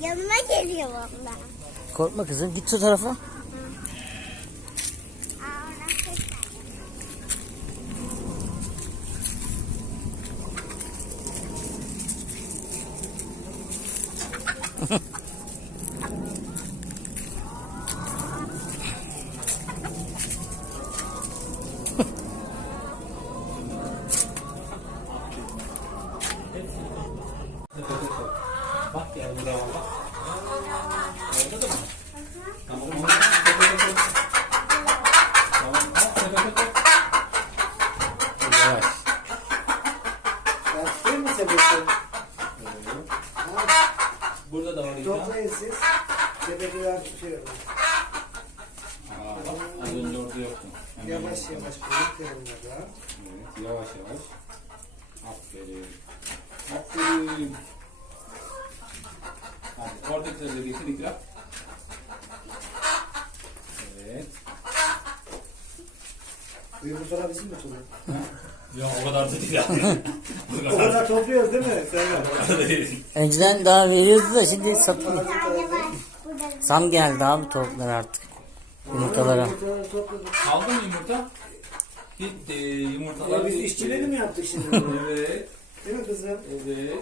Yanıma geliyor valla. Korkma kızım git o tarafa. Aa, oradan bak. Orada da mı? Tamam. Tamam. Tepe tepe. Tamam. Ha, tepe tepe. Yavaş. Tutayım mı sepeti? Burada da var iki tane. Toplayın siz. Sepeti ben tutuyorum. Aa, bak, az önce orada yoktu. Hemen Yavaş yapalım. yavaş koyup yanına da. Evet, yavaş yavaş. Aferin. Aferin. Oradakileri de getir ikram. Evet. Bu yumurtalar bizim mi Tulu? Ya o kadar da değil yani. O kadar topluyoruz değil mi? Sen değil. Önceden daha veriyordu da şimdi. Bir. Burada Zam geldi abi tavuklar artık. Yumurtalara. Yumurtaları topladık. Aldı mı yumurta? Gitti. Yumurtalar Ya biz gitti. işçileri mi yaptık şimdi? Evet. değil mi kızım? Evet.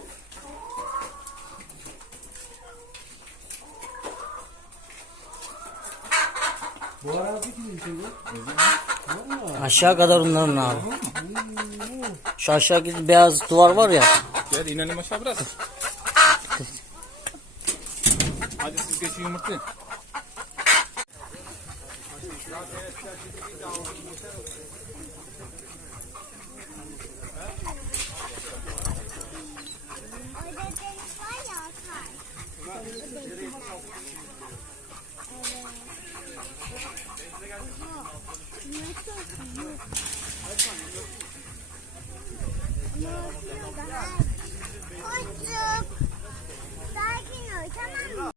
Bu arazi kimin şimdi? Aşağı kadar onların abi. Şu aşağı gidip beyaz duvar var ya. Gel inelim aşağı biraz. Hadi siz geçin yumurtlayın. Orada deniz